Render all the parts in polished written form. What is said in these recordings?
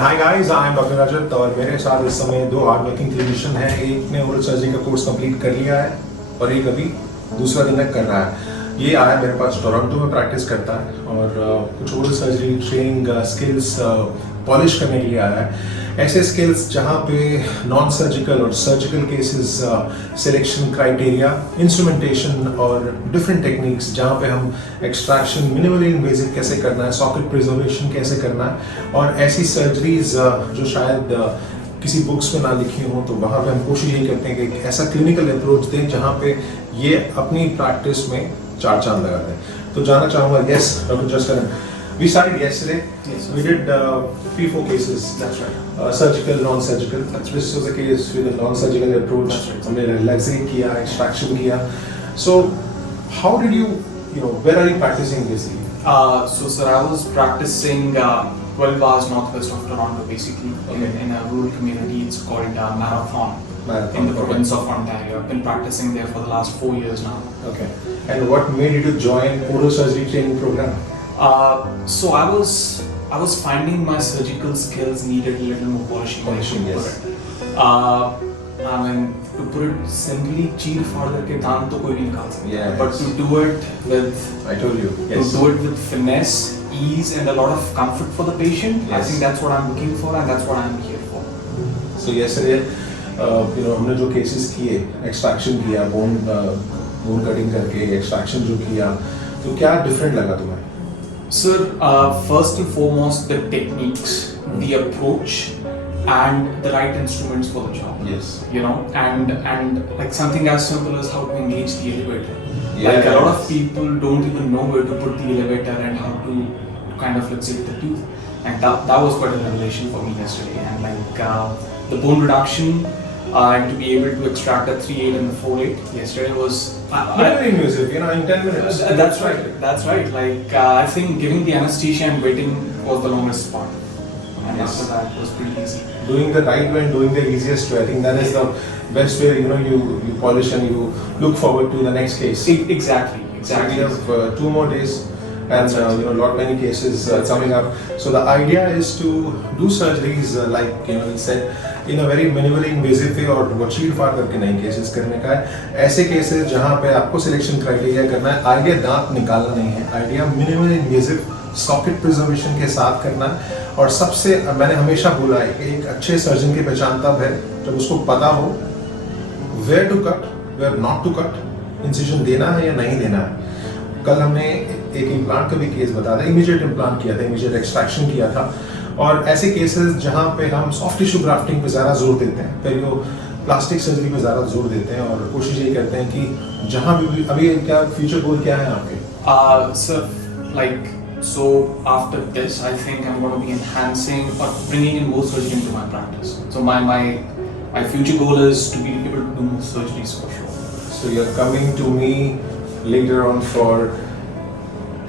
Hi guys, I am doctor Rajat और मेरे साथ इस समय दो हार्ड वर्किंग क्लिनिशियन हैं। एक ने ओरल सर्जरी का कोर्स कंप्लीट कर लिया है और एक अभी दूसरा दिन कर रहा है। ये आया मेरे पास, टोरंटो में प्रैक्टिस करता है और कुछ oral surgery training skills polish करने के लिए आया है। ऐसे स्किल्स जहाँ पे नॉन सर्जिकल और surgical cases selection criteria, instrumentation और डिफरेंट टेक्निक्स जहाँ पे हम एक्सट्रैक्शन मिनिमली इन्वेजिव कैसे करना है, सॉकेट प्रिजर्वेशन कैसे करना है और ऐसी सर्जरीज जो शायद किसी बुक्स में ना लिखी हो, तो वहाँ पे हम कोशिश यही करते हैं कि एक ऐसा क्लिनिकल अप्रोच दें जहाँ पे ये अपनी प्रैक्टिस में चार चांद लगा दें। तो जानना चाहूँगा, yes doctor Jaskaran, we started yesterday. Yes. We did 3-4 cases. That's right. Surgical, non-surgical. That's This was the case with a non-surgical approach. That's right. हमने relaxing किया, extraction किया. So, how did you where are you practicing basically? So sir, I was practicing 12 hours northwest of Toronto, basically, Okay. in a rural community. It's called Marathon, Marathon, in the okay. province of Ontario. I've been practicing there for the last 4 years now. Okay. And what made you to join oral surgery training program? So I was finding my surgical skills needed a little more polishing. Polishing, yes. I mean, to put it simply, cheer father के दांत तो कोई भी निकाल सकता है. Yes. But to do it with I told you. Yes. to do it with finesse, ease, and a lot of comfort for the patient. I Yes. think that's what I'm looking for, and that's what I'm here for. So yesterday, हमने जो cases किए, extraction किया, bone cutting करके extraction जो किया, तो क्या different लगा तुम्हें? Sir, first and foremost, the techniques, the approach, and the right instruments for the job. Yes. And like something as simple as how to engage the elevator. Yeah. Like a lot of people don't even know where to put the elevator and how to kind of fixate the tooth. And that was quite a revelation for me yesterday. And like the bone reduction and to be able to extract the 3/8 and the 4/8 yesterday was. Very invasive, in 10 minutes. That's right. That's right. Like I think giving the anesthesia and waiting was the longest part, and Yes. after that was pretty easy. Doing the right way and doing the easiest way, I think that is the best way. You polish and you look forward to the next case. Exactly. So we have 2 more days, and lot many cases coming up. So the idea is to do surgeries like he said in a very minimally invasive way, और वो चीर फाड़ करके नहीं cases करने का है। ऐसे केसेस जहाँ पे आपको सिलेक्शन क्राइटेरिया करना है, आइडिया दांत निकालना नहीं है, idea minimally invasive socket preservation के साथ करना है। और सबसे मैंने हमेशा बोला है कि एक अच्छे सर्जन की पहचान तब है जब उसको पता हो where to cut, where not to cut, incision देना है या नहीं देना है। कल हमने एक इम्प्लांट का भी केस बताया था, इमीडिएट इम्प्लांट किया था, इमीडिएट एक्सट्रैक्शन किया था। और ऐसे केसेस जहाँ पे हम सॉफ्ट टिश्यू ग्राफ्टिंग पे ज़्यादा जोर देते हैं, पेरियो प्लास्टिक सर्जरी पे ज़्यादा जोर देते हैं और कोशिश यही करते हैं कि जहाँ भी अभी क्या फ्यूचर गोल क्या है आपके? Sir, like so after this, I think I'm going to be enhancing or bringing in more surgery into my practice. So my future goal is to be able to do more surgeries for sure. So you're coming to me later on for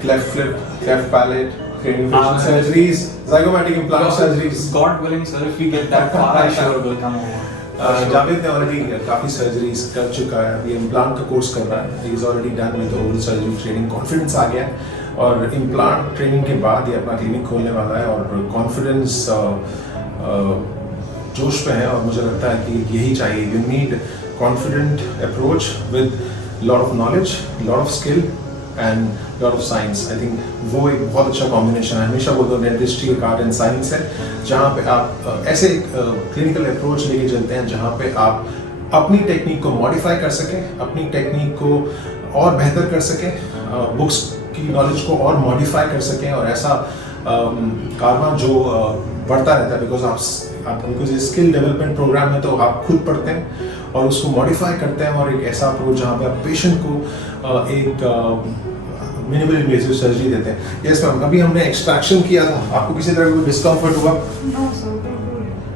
cleft flip, cleft palate, craniofacial surgeries, zygomatic implant surgeries. God willing, sir, if we get that far, I sure will come over. Javed ने already काफ़ी surgeries कर चुका है, ये implant का course कर रहा है, he is already done with oral surgery training, confidence आ गया है और इम्प्लांट ट्रेनिंग के बाद ये अपना क्लिनिक खोलने वाला है और कॉन्फिडेंस जोश पे है और मुझे लगता है कि यही चाहिए। You need confident approach with lot of knowledge, lot of skill and lot of science. I think वो एक बहुत अच्छा कॉम्बिनेशन है। हमेशा बोलते हैं डेंटिस्ट्री एक आर्ट एंड साइंस है, जहाँ पे आप ऐसे क्लिनिकल अप्रोच लेके चलते हैं जहाँ पे आप अपनी टेक्निक को मॉडिफाई कर सकें, अपनी टेक्निक को और बेहतर कर सकें, बुक्स की नॉलेज को और मॉडिफाई कर सकें और ऐसा कारवां जो बढ़ता रहता है बिकॉज ये स्किल डेवलपमेंट प्रोग्राम है, तो आप खुद पढ़ते हैं और उसको मॉडिफाई करते हैं और एक ऐसा अप्रोच जहाँ पे आप पेशेंट को एक मिनिमल इन्वेजिव सर्जरी देते हैं। यस मैम, अभी हमने एक्सट्रैक्शन किया था, आपको किसी तरह का डिस्कम्फर्ट हुआ? No, sir.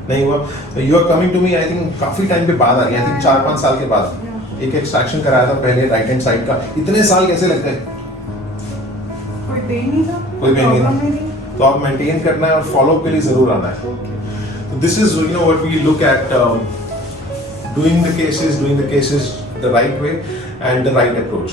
नहीं हुआ। You are coming to me, I think काफ़ी टाइम पे बाद आ गया, आई थिंक 4-5 साल के बाद एक एक्सट्रैक्शन कराया था पहले राइट हैंड साइड का। इतने साल कैसे लगते हैं? कोई पेन नहीं था, कोई पेन नहीं प्रॉब्लम था, तो आप मेंटेन करना है और फॉलोअप के लिए ज़रूर आना है। तो this is what we look at, doing the cases the right way and the right approach.